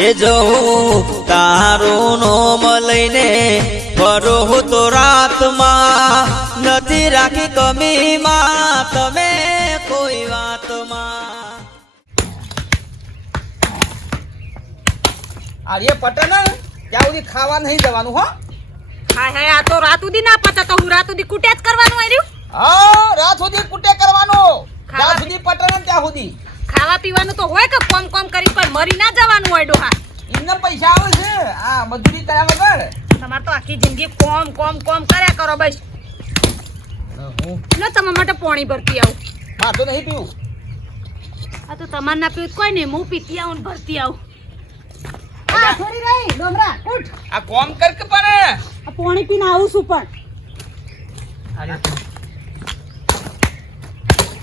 એ જવું તારું નોમ લઈને ફરો તો રાતમાં નથી રાખી કમીમાં તમે કોઈ વાતમાં. આર્ય પટન ત્યાં સુધી ખાવા નહીં જવાનું હો. હાય હાય આ તો રાત સુધી ના પતા તો હું રાત સુધી કુટે જ કરવાનું આવ્યું. હા રાત સુધી કુટે કરવાનો ખાવા જ્યાં સુધી પટન ત્યાં સુધી ખાવા પીવાનું તો હોય કે કોમ કોમ કરી કોઈ મરી ના જવાનું હોય ડોહા. એમને પૈસા આવે છે આ મજૂરી કર્યા વગર. તમારે તો આખી જિંદગી કોમ કોમ કોમ કર્યા કરો બસ. લો તમારા માટે પાણી ભરતી આવું. માર તો નહીં પીવું. આ તો તમારે ના પીવું કોઈ નહીં હું પીતી આવું ને ભરતી આવું. આ થોડી રહી ડોમરા ઉઠ. આ કોમ કર કે પણ આ પાણી પીને આવું છું પણ.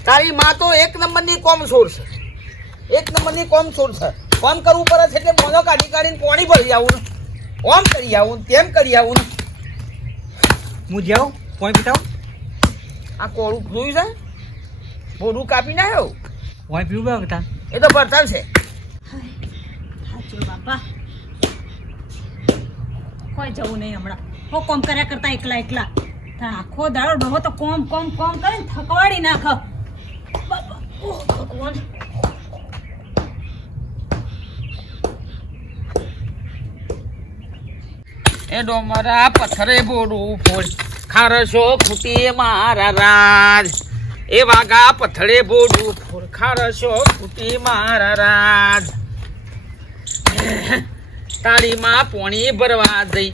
તારી માં તો એક નંબરની કોમ છોડ છે. એક નંબરની કોમ છોડ છે. કોમ કરવું પડે છે એટલે મોનો કાઢી કાઢીને પાણી ભરી આવું ને ઓમ કરી આવું તેમ કરી આવું. હું જાઉં પાણી પીતાવ. આ કોળું જોયું છે બોડું કાપી નાખ્યો. પાણી પીવું બેટા એ તો ભરતા છે. હાચો બાપા કોઈ જવું નહીં હમણાં. હો કોમ કર્યા કરતા એકલા એકલા આખો દાડો ડોહો તો કોમ કોમ કોમ કરીને થકવાડી નાખ. બાપા ઓહ ભગવાન. એ ડોમરા પથ્થરે બોડું ફોડ ખારશો ફૂટી મારા રાજ. એ વાગા પથ્થરે બોડું ફોડ ખારશો ફૂટી મારા રાજ. તાળીમાં પોણી ભરવા જઈ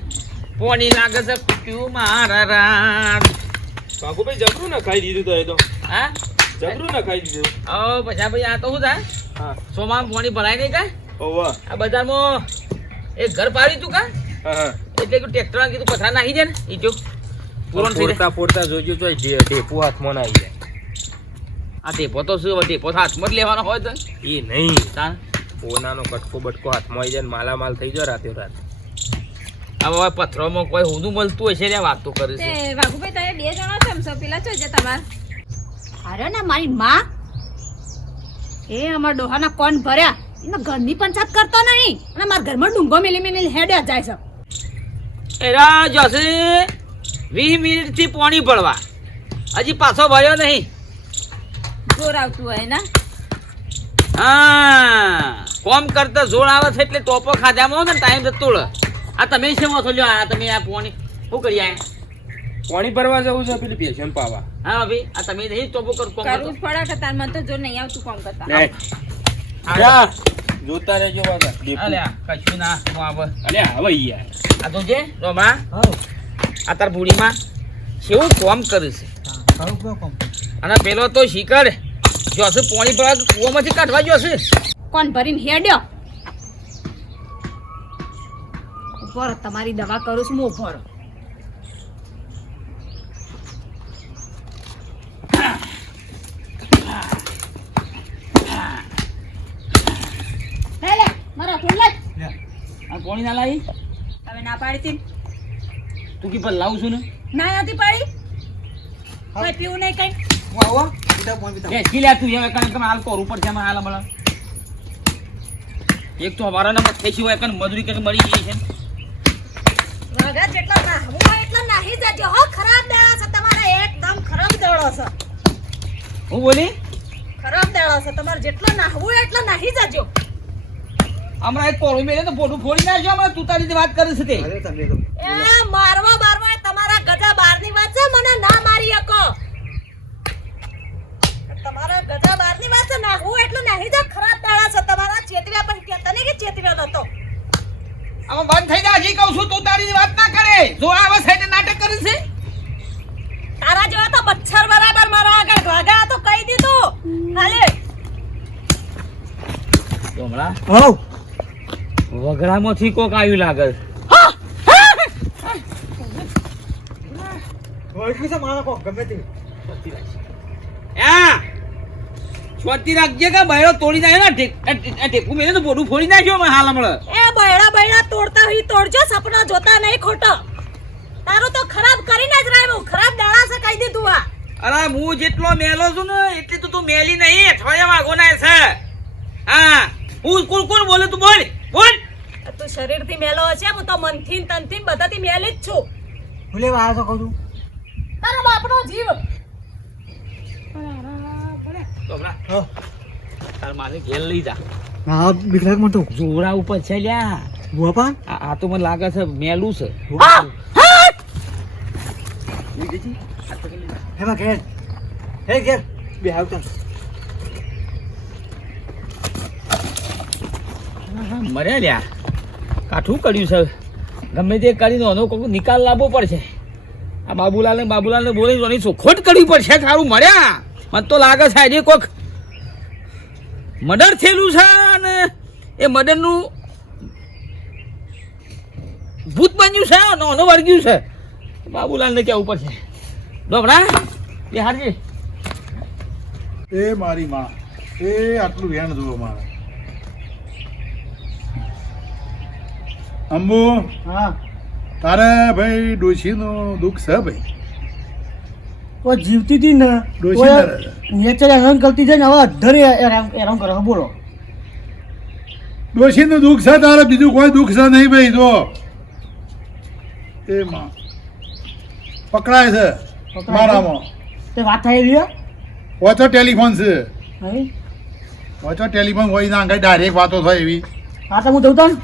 પોણી લાગે છે ફૂટ્યું મારા રાજ. કાકુભાઈ જબરું ના ખાઈ દીધું તો એ તો હા જબરું ના ખાઈ દીધું. પછી ભાઈ આ તો શું થાય હા સોમાં પોણી ભરાય નહીં કા. ઓવા આ બજારમાં એક ઘર પાડ્યું તું કા હા હા એટલે કે ટ્રેક્ટર કીધું પથરા નાખી દે ને એ જો પૂરણ થઈ જાય. ફોડતા જોજો તો ઢેપુ હાથમાં ના આવી જાય. આ ટેપો તો શું ટેપો તો હાથમાં જ લેવાનો હોય તો એ નહીં તાણ પોનાનો કટકો બટકો હાથમાં આવી જાય ને માલામાલ થઈ જાય રાતે રાત. હવે પથ્થરોમાં કોઈ ઊંધું મળતું હશે ને વાત તો કરે છે. તે વાઘુભાઈ તમે બે જણા છો એમ છો પેલા છો જે તમાર અરે ના મારી માં એ અમાર ડોહાના કોણ ભર્યા એના ઘરની પંચાયત કરતો નહીં અને મારા ઘરમાં ડુંગો મેલી મેલી હેડ્યા જાય છે. એરા જશે 20 મિનિટથી પાણી ભરવા હજી પાછો ભર્યો નહીં. જોર આવતું હોય ને હા કોમ કરતા જોર આવે છે એટલે ટોપો ખાધામાં હોય ને ટાઈમ જતો રહે. આ તમે શેમ છો લ્યો આ તમે આ પાણી શું કરી આયા. પાણી ભરવા જવું છે પેલી પેશન પાવા. હા ભાઈ આ તમે નહીં ટોપો કર કોમ કરવું જ પડે કે તાર મને તો જોર નહીં આવતું કોમ કરતા. જા જોતા રહેજો વાગા અલ્યા કશું ના હું આવે. અલ્યા હવે યાર આ તો જે રોમા આ તાર બુડીમાં કેવું કોમ કરે છે. અને પેલો તો શિખર જોશે પાણી ભરવા કૂવામાંથી કાઢવા જોશે. કોણ ભરીને હેડ્યો ઉપર તમારી દવા કરું છું હું ઉપર. લે મારા ફોન લે. આ પાણી ના લાવી તમે ના પાડી હતી તું કી પર લાવું છું ને ના નથી પાડી કોઈ પીવું નહીં કઈ. એ લે તું હવે કણ કણ હાલ કોર ઉપર છે માં હાલ મળે. એક તો અમારા નંબર થઈ હોય કણ મજૂરી કણ મળી ગઈ છે. વાગા જેટલા નાહવું હોય એટલા નાહી જજો હો. ખરાબ દાડા છે તમારા એકદમ ખરાબ દાડો છે. હું બોલી ખરાબ દાડો છે તમારે જેટલા નાહવું હોય એટલા નાહી જજો. હમણાં એક કોળું મેલે તો પોટું ફોડી નાખ્યો. હમણાં તું તારી વાત કરે છે તે એ મારવા બારવા તમારા ગજા બારની વાત છે મને ના મારી શકો. તમારા ગજા બારની વાત છે નાહવું એટલે નાહી જા. ખરાબ દાડા છે તમારા. ચેતવ્યા પણ કહેતા નહીં કે ચેતવ્યા નતો. આમાં બંધ થઈ જા. હજી કહું છું તું તારી વાત ના કરે. જો આવે છે એટલે નાટક કરે છે. તારા જેવા તો બચ્ચર બરાબર મારા આગળ ભાગા તો કહી દીધું. હાલે હમણાં વગડામાંથી કોક આવ્યું લાગે છે. સ્વતી રાખજે કે બહેરો તોડી જાય ને ટેકું મેલે તો બોડું ફોડી નાખ્યો મેં હાલ હમણાં. એ બૈડા બૈડા તોડતા હોય તોડજો. સપના જોતા નહીં ખોટો. તારું તો ખરાબ કરીને જ રાખ્યું. ખરાબ દાડા છે કહી દીધું. આ અરે હું જેટલો મેલો છું ને એટલી તો તું મેલી નહીં. અઠવાડિયા વાગો ના છે. હા હું કોણ કોણ બોલે તું બોલ બોલ. શરીરથી મેલો હશે, હું તો મનથી ને તનથી ને બધાથી મેલી જ છું. હું લેવા આવ્યો તો કહું છું તારા બાપનો જીવ. તાર મારે ઘેર લઈ જા. હા બીક મને તો જોરા ઉપર છે લ્યા. બાપા આ તો મને લાગે છે મેલું છે. હેમાં ઘેર હે ઘેર બે આવતા મરે લ્યા કાઠું કર્યું છે. ગમે તે કરીને એનો કોઈ નિકાલ લાવવો પડશે. આ બાબુલાલને બોલી એની ચોખોટ કરવી પડશે. સારું મળ્યા મને તો લાગે છે આજે કોઈક મર્ડર થયેલું છે અને એ મર્ડરનું ભૂત બન્યું છે નોનો વર્ગ્યું છે. બાબુલાલને કેવું પડશે. ડોબરા એ હારજી એ મારી માં એ આટલું વેણ જુઓ મારે અંબુ હા તારે ભાઈ ડોશીનું દુઃખ છે ભાઈ. ઓ જીવતી હતી ને ડોશી નેચર હેરાન કરતી જાય ને હવે અધરે હેરાન કરે બોલો ડોશીનું દુઃખ છે તારે બીજું કોઈ દુઃખ છે નહીં ભાઈ. જો એ માં પકડાય છે મારામાં. તે વાત થઈ રહી ઓછો ટેલિફોન છે હે ઓછો ટેલિફોન હોય ના આગળ ડાયરેક્ટ વાતો થાય એવી. હા તો હું દઉં તને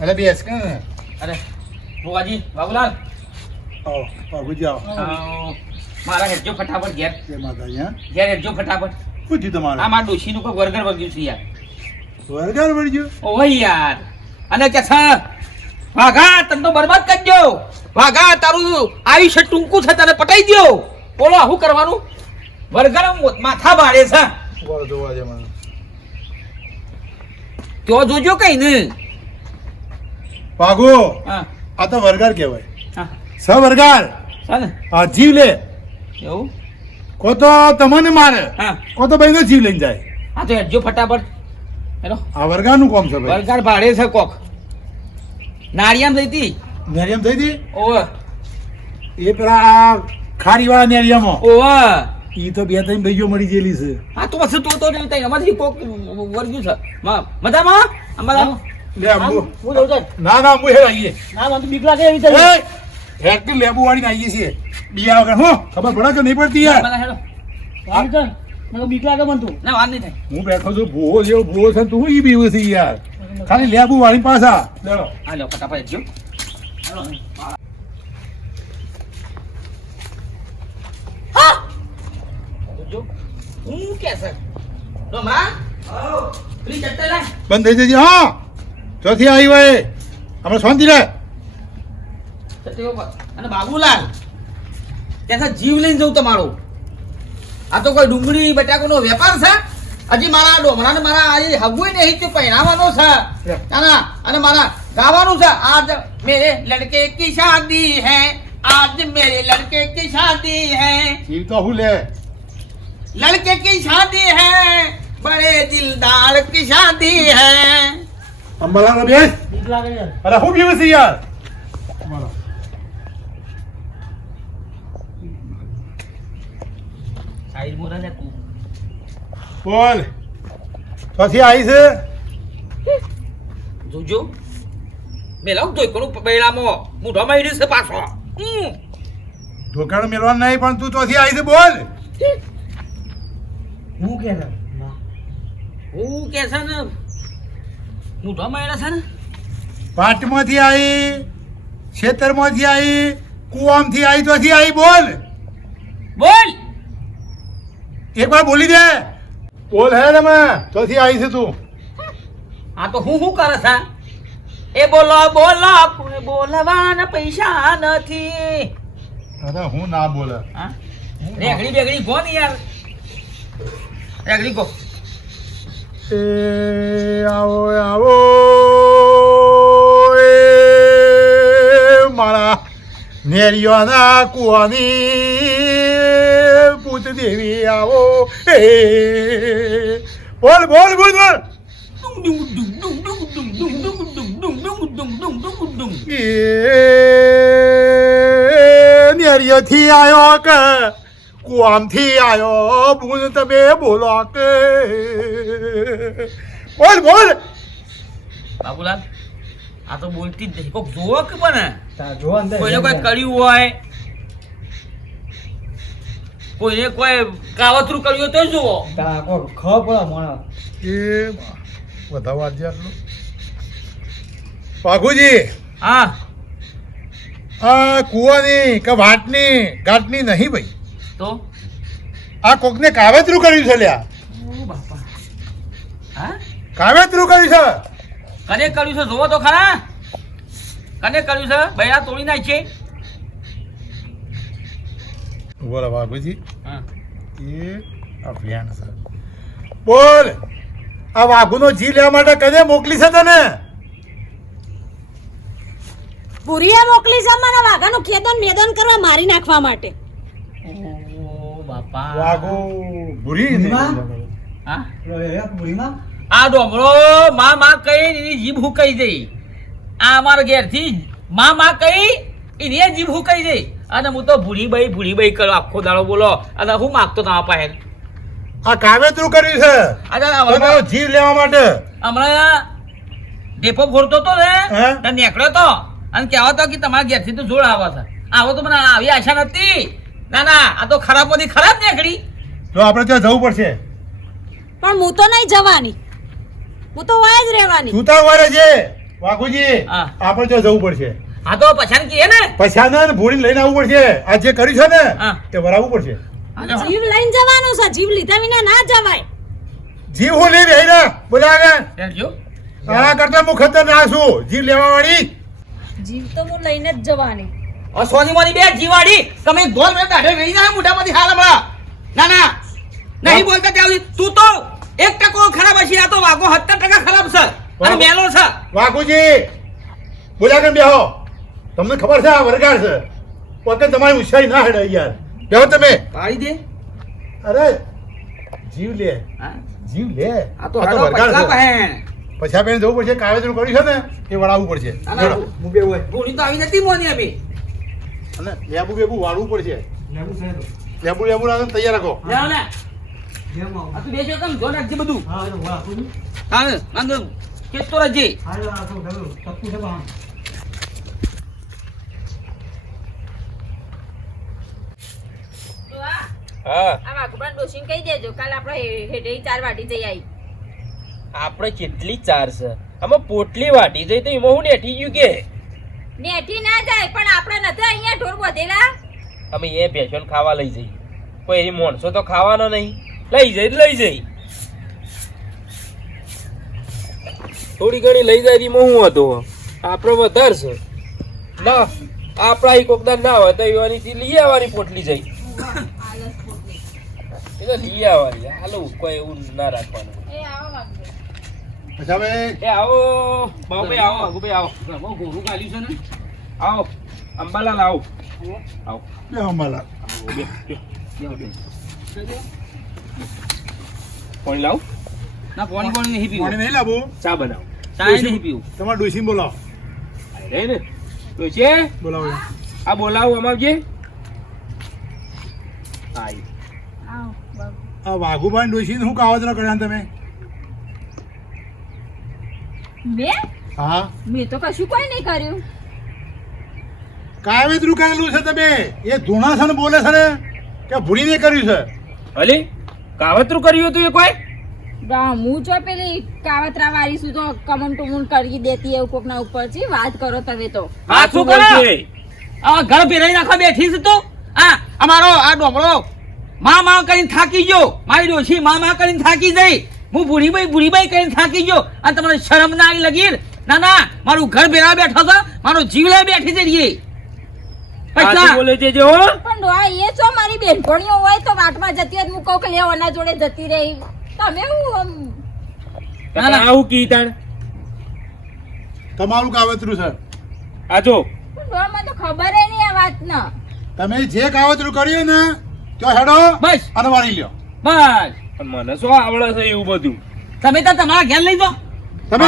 એટલે બેસ કે ને અરે ભુવાજી બાબુલાલ આવો બાબુજી આવો. મારા હેરજો ફટાફટ ઘેર જય માતાજી. હા ઘેર હેરજો ફટાફટ. શું થયું તમારે? આ મારા ડોશીનું કોઈ વર્ગર વર્ગ્યું છે યાર. વરગાર વળી ગયો. ઓય યાર અને કે છે વાઘા તને તો બરબાદ કરી દો. વાઘા તારું આયુષ્ય ટૂંકું છે તને પટાઈ દો. બોલો શું કરવાનું? વર્ગર માથા ભાડે છે. બોલો જોવા દે મને. તો જોજો કઈ ને. ભાગો હા આ તો વરગાર કહેવાય. હા સ વરગાર છે ને આ જીવ લે એવું. કો તો તમને મારે હા કો તો ભાઈ જીવ લઈને જાય. હા તો હેરજો ફટાફટ. હેલો આ વરગારનું કોમ છે ભાઈ. વર્ગર ભાડે છે કોક નાળિયામ જઈતી. નેરિયમ થઈ હતી ઓવે એ પેલા આ ખારીવાળા નેરિયામાં ઓવે ઈ તો બે ત્રણ ભાઈઓ મળી ગયેલી છે. હા તો પછી તો નહીં તઈ અમારથી કોક વર્ગ્યું છે. મજામાં અમારા લે અંબુ હું દઉં તને ના ના અંબુ હેડ આવીએ. ના મને તો બીક લાગે એવી તને એ હેડ કે લેબુ વાળીને આવીએ છીએ બિયા વગર. હું ખબર પડે કે નહીં પડતી યાર. બધા હેડો. આવી તને મને બીક લાગે મને તું ના વાત નહીં થાય. હું બેઠો છું ભૂવો જેવો ભૂવો છે તું ઈ બીવું છે યાર. ખાલી લેબુ વાળીને પાછા લેડો. હા લો ફટાફટ હેરજો. હું કે છે ડોમરા પેલી ચટ્ટે લાય. બંધ થઈ જજે. હા ચોથી આવી હોય હમણાં શાંતિ રહે. ચટ્ટી ઉપર. અને બાબુલાલ ત્યાં જીવ લઈને જવું તમારો. આ તો કોઈ ડુંગળી બટાકાનો વેપાર છે. હજી મારા ડોમરાને મારા આજે હગુય નહીં તો પહેરાવાનો છે. અને મારા ગાવાનું છે. આજ મેરે લડકે કી શાદી હૈ. आज मेरे लड़के की शादी है. જીવ તો હું લે लड़के की शादी है. बड़े दिलदार की शादी है. અંબાલાનો બેસ. બીક લાગે યાર અરે હું બીવું છે યાર. બોલો. સાઈડ મોરા લે તું. બોલ ચોથી આવી છે. જોજો મેલાવ તો કોનું બેડામાં મોઢો માર્યું છે પાછો. ઢોકાણ મેળવાનું નહીં પણ તું ચોથી આવી છે. બોલ હું કે છે હું કે છે ને મોઢો માર્યા છે ને. પાટમાંથી આવી ખેતરમાંથી આવી કુવામથી આવી ચોથી આવી. બોલ બોલ એકવાર બોલી દે. બોલ હે રમે ચોથી આવી છે તું. આ તો હું કરે છે. એ બોલો બોલો કોઈ બોલવાના પૈસા નથી. અરે હું ના બોલે. હા રેગડી બેગડી ગો ને યાર. રેગડી ગો. એ આવો આવો એ મારા નેરિયોના કુવાની પૂત દેવી આવો. એ બોલ બોલ બોલ બોલ. એ નેરિયોથી આવ્યો કે કુવામથી આવ્યો બોલ તમે બોલો કે. બોલ બોલ. બાબુલાલ આ તો બોલતી જ નથી. કોક જોવો કે પણ જો અંદર કોઈને કોઈ કર્યું હોય, કોઈને કોઈ કાવતરું કર્યું હોય તો જુઓ. એ વધાવા દે આટલું. વાઘુજી હા આ કુવાની કે વાટની ઘાટની નહીં ભાઈ, તો આ કોકને કાવેતરું કર્યું છે લ્યા. ઓ બાપા, હા કાવેતરું કર્યું છે. કને કર્યું છે જોવો તો ખરા. કને કર્યું છે? બૈરા તોડી નાખી. બોલો વાઘુજી, હા એ અભિયાન છે. બોલ, આ વાઘુનો જી લેવા માટે કને મોકલી છે તને? પુરિયા મોકલી છે મને વાઘાનું ખેદન મેદન કરવા મારી નાખવા માટે. ઓ બાપા, વાઘુ ભૂરી ને. હા આ ડોમરો માં કઈ એની જીભ હુકાઈ જઈ. આ અમારા ઘેરથી માં કઈ એની જીભ હુકાઈ જઈ. અને હું તો ભૂરી બાઈ કરો આખો દાડો બોલો. અને હું માગતો તમારા પાસે. આ કાવેતરું કર્યું છે તમારો જીવ લેવા માટે. હમણાં ડેપો ફોડતો તો ને હા? તો નીકળ્યો તો અને કહેવા તો કે તમારા ઘેરથી તો જોડ આવે છે. આવો તો મને આવી આશા નથી. ના આ તો ખરાબમાંથી ખરાબ નીકળી. જો આપણે ત્યાં જવું પડશે. પણ હું તો નહીં જવાની, હું તો વાય જ રહેવાની. તું તાર વારે છે વાઘુજી. હા. આપણે ત્યાં જવું પડશે. આ તો પછાણ કીએ ને. પછાને ભૂરીને લઈને આવવું પડશે. આ જે કર્યું છે ને હા. તે વરાવવું પડશે. જીવ લઈને જવાનું છે, જીવ લીધા વિના ના જવાય. જીવ હું લઈ રહી ને બોલે આગળ. ત્યાં જો. આ કરતા હું ખતરનાક છું. જીવ લેવા વાળી. જીવ તો હું લઈને જ જવાની. સોની મોની બે જીવાડી તમે ગોલ મેં દાઢે રહી જાય મોઢામાંથી હાલ હમણાં. ના નહીં બોલતા ત્યાં સુધી. તું તો 1% ખરાબ હશે. આ તો વાઘો 70% ખરાબ છે અને મેલો છે. વાઘુજી બોલ્યા કેમ બેહો? તમને ખબર છે આ વરગાડ છે. પોતે તમારી ઉછાઈ ના હેડે યાર. બેહો તમે. પાડી દે. અરે જીવ લે, હા? જીવ લે. આ તો હડો વરગાડ પછલા છે. પહેણ. પછી આપણે જવું પડશે. કાવેતરું કર્યું છે ને એ વળાવવું પડશે. ભૂણી તો આવી નથી મોની અમે. અને લેબુ બેબુ વાળવું પડશે. લેબુ લેબુ લાવીને તૈયાર રાખો. લે લે. આ તું બેસો તમ જોન રાખજે બધું. હા વાંધો કેતો રહેજે. હા આ વાઘુબાન ડોશીને કહી દેજો કાલ આપણે હેઠે 4 વાટી જઈ આવી. આપણે કેટલી ચાર છે આમાં પોટલી વાટી જઈ તો એમાં હું નેઠી ગયું કે નેઠી ના જાય પણ આપણે નથી અહીંયા ઢોર બધેલા. અમે એ ભેંસોને ખાવા લઈ જઈ. કોઈ એની માણસો તો ખાવાનો નહીં. લઈ જઈ થોડી ઘણી લઈ જાય એમાં હું હતો. આપણે વધારે છે ના આપણા એ કોકદાર ના હોય તો એવાની લઈ આવવાની પોટલી જઈ. એટલે લઈ આવવાની. હાલો કોઈ એવું ના રાખવાનું. એ આવો વાઘુ. પછી હવે એ આવો બાબુભાઈ આવો બાબુભાઈ આવો. બહુ ગોરું ગાલ્યું છે ને. આવો અંબાલાલ આવો આવો બેહો અંબાલાલ. પાણી લાવ. ના પાણી નહીં પાણી પીવું. નહીં લાવું. ચા બનાવો. ચાય નહીં પીવું. તમારે ડોશીને બોલાવો. રે ને તો છે બોલાવો. આ બોલાવું અમાવજે. આઈ આવો બાબુ. આ વાઘુભાઈ ડોશીને શું કાવતરા કર્યા તમે? હા, મેં તો કશું કોઈ નહીં કર્યું. કાવેતરું કરેલું છે તમે. એ ધૂણાસન બોલે છે ને કે ભૂરીને કર્યું છે. અલી કાવતરું કર્યું હતું એ કોઈ? હું જો પેલી કાવતરા વાળી શું તો કમન ટુમન કરી દેતી એવું કોકના ઉપર છે વાત કરો તમે તો. આ શું કરે? આ ઘર ભેરાઈ નાખવા બેઠી છે તું. આ અમારો આ ડોમરો માં કરીને થાકી ગયો. મારી ડોશી માં કરીને થાકી જઈ. હું ભૂરીબાઈ કરીને થાકી ગયો. અને તમને શરમ ના આવી લગીર? ના મારું ઘર ભેરા બેઠો છે. મારો જીવ લઈ બેઠી છે રે. સાચું બોલે છે જો. પણ ડોહા એ છો મારી બેનપણીઓ હોય તો વાટમાં જતી હોય હું કહું કે લે ઓના જોડે જતી રહી. તમે હું ના આવું કીધા તમારું કાવતરું છે. આ જો પણ ડોહા મને તો ખબર ય નહીં આ વાતના. તમે જે કાવતરું કર્યું ને તો હેડો બસ અને વાળી લ્યો. બસ પણ મને શું આવડે છે એવું બધું? તમે તો તમારા ઘેર લઈ જાઓ. તમે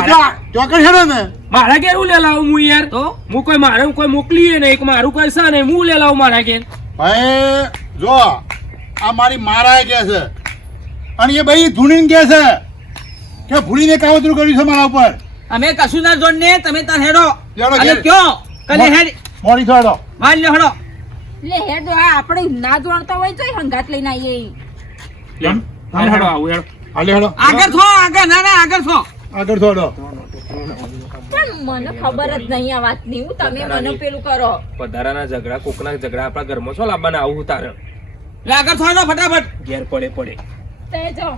ચોકડ હેડો ને. મારા ઘેર હું લે લાવું હું યાર? તો હું કોઈ મારે કોઈ મોકલીએ ને એક મારું કોઈ છે ને હું લે લાવું મારા ઘેર. ભાઈ જો આ મારી મારાએ કે છે અને એ ભાઈ ધૂણીને કે છે કે ભૂલીને કાવતરું કર્યું છે મારા ઉપર. અમે કશું ના જોડ ને તમે તાર હેડો હેડો, અને હેડ. કયો કલે હેડ મોડી થોડો માર લ્યો હેડો લે હેડ દો આપણે ના જોણતા હોય તો હંગાત લઈને આવીએ હેડો આવું હેડો હાલે હેડો આગળ થો આગળ ના ના આગળ થો આગળ થોડો પણ મને ખબર જ નહીં આ વાતની હું તમે મને પેલું કરો પધારાના ઝઘડા કોકના ઝઘડા આપણા ઘરમાં શું લાવવાના આવું તારે લે આગળ થો હેડો ફટાફટ ઘેર પડે પડે તે જો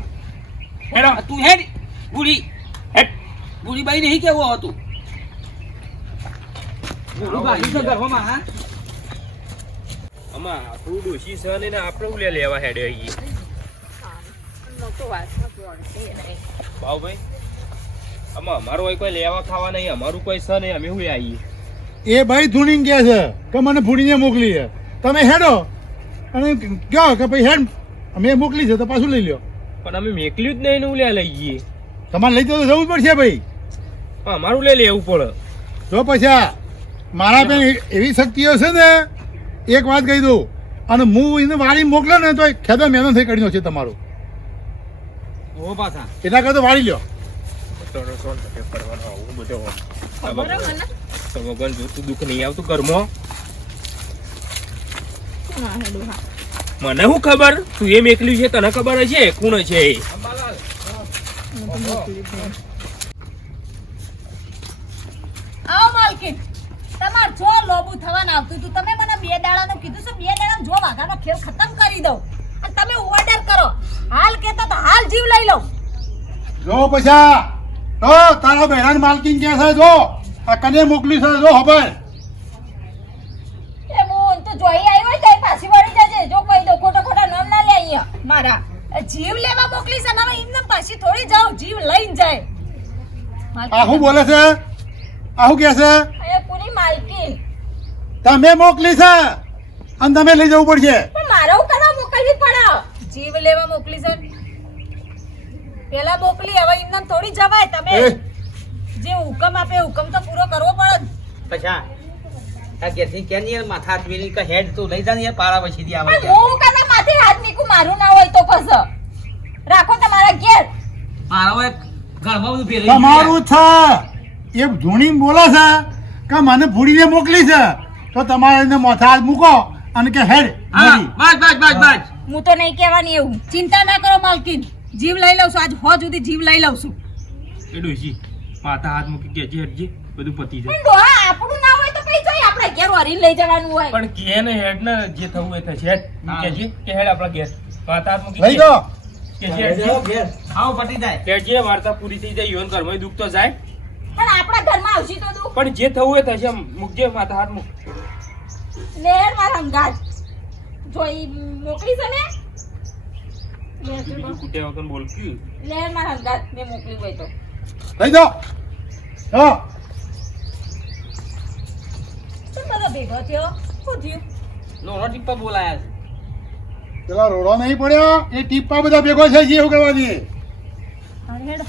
હેડો તું હેડ બુડી હેડ બુડી બાઈ નહીં કેવું હતું બુડી બાઈ તો ઘરમાં હા આમાં આપણું ડોશી છે ને આપણે ઉલે લેવા હેડે આવીએ તો વાતમાં પડશે નહીં ભાવભાઈ આમાં અમારું હોય કોઈ લેવા ખાવા નહીં અમારું કોઈ છે નહીં અમે ઉલે આવીએ એ ભાઈ ધૂણીને કહે છે કે મને ભૂડીને મોકલી છે તમે હેડો અને કહો કે ભાઈ હેડ અમે મોકલી છે તો પાછું લઈ લ્યો પણ અમે મેકલ્યું જ નહીં ને ઉલે લઈ જઈએ તમારે લઈ જવું જવું પડશે ભાઈ પણ અમારું લે લેવું પડે જો પછી મારા બેન એવી શક્તિઓ છે ને એક વાત કહી દઉં અને હું એને વાળી મોકલો ને તો ખેદો મહેનત થઈ કરીને છે તમારું ઓ પાછા એના કરતા વાળી લ્યો કરવાનો આવું બધો ખબર હે મને તો ભગવાન જોતું દુઃખ નહીં આવતું ઘરમાં હા હેડો હા મને શું ખબર તું એમ એકલી છે તને ખબર હશે કોણ છે એ આવો માલકીન તમાર જો લોબુ થવાનું આવતું હતું તમે મને 2 દાડાનું કીધું છે 2 દાડામાં જો વાઘાનો ખેલ ખતમ કરી દઉં અને તમે ઓર્ડર કરો હાલ કહેતા તો હાલ જીવ લઈ લઉં જો પછી તો તારા બહેરાન માલકીન કે છે જો આ કને મોકલી છે જો ખબર એ બોન તો જોઈ આવી હોય તો પાછી વળી જજે જો કહી દો ખોટા ખોટા નામ ના લે અહીંયા મારા જીવ લેવા મોકલી છે ના એમને પાછી થોડી જાવ જીવ લઈને જાય આ શું બોલે છે આ શું કે છે એ પૂરી માલકીન તમે મોકલી છે અને તમે લઈ જવું પડશે પણ મારે હું કરવા મોકલવી પડે જીવ લેવા મોકલી છે પેલા મોકલી હવે એમને થોડી જવાય તમે એ જે હુકમ આપે હુકમ તો પૂરો કરવો પડે ને. પછા આ ઘેરથી ક્યાં ની યાર માથા હાથ મેલી કે હેડ તું લઈ જા ને યાર પાળા પછીથી આવે પણ હું કના માથે હાથ નીકું મારું ના હોય તો પછી રાખો તમારા ઘેર મારા હોય ઘરમાં બધું ફેરવી તમારું છે એ ધૂણી બોલે છે કે મને ભૂડીને મોકલી છે તો તમારે એને માથા હાથ મૂકો અને કે હેડ હા મોડી. બસ બસ બસ બસ હું તો નહીં કહેવાની એવું ચિંતા ના કરો માલકીન જીવ લઈ લઉં છું આજ હો સુધી જીવ લઈ લઉં છું એ ડોશી માથા હાથ મૂકી કેજે હેડજે બધું પતી જાય પણ ડોહા આપણું ના હોય તો કઈ જોઈ આપણે ઘેર વરીને લઈ જવાનું હોય પણ કે ને હેડ ને જે થવું એ થશે હેડ તું કેજે કે હેડ આપણા ઘેર માથા હાથ મૂકી લઈ જાઓ કેજે હેડજે આવો પટી જાય હેડજે વાર્તા પૂરી થઈ જાય યોન ઘરમાં દુઃખ તો જાય પણ આપણા ઘરમાં આવશી તો દુઃખ પણ જે થવું એ થશે મૂકજે માથા હાથ મૂક લેર મારા અંગાજ જોઈ મોકલી છે ને બીજું કુટે વગર બોલક્યું લેર મારા અંગાજ મેં મોકલી હોય તો લઈ જાઓ હા શું બધો ભેગો થયો શું થયું લોરો ટીપા બોલાયા છે પેલા રોડો નહીં પડ્યો એ ટીપા બધા ભેગો છે જે એવું કરવા દઈએ અરે હેડો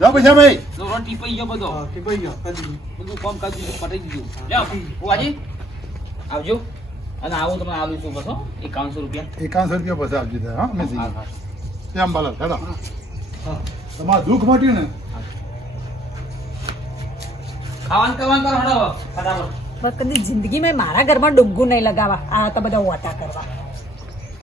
જાઓ પછી ભાઈ લોરો ટીપાઈ ગયો બધો ટીપાઈ ગયો બધું કામ કરી દીધું પટાઈ દીધું લ્યો વાજી આવજો અને આવું તમને આલુ છું બસ હો 5100 રૂપિયા 5100 રૂપિયા પછી આપજો તારે, હા મેં હા, જઈએ હા. તેમ બાલા હેડો તમારું દુઃખ મટ્યું ને ખાવાનું કરવાનું કરો હડો ફટાફટ બસ કદી જિંદગીમાં મારા ઘરમાં ડુંગું નહીં લગાવવા આ તો બધા ઓટા કરવા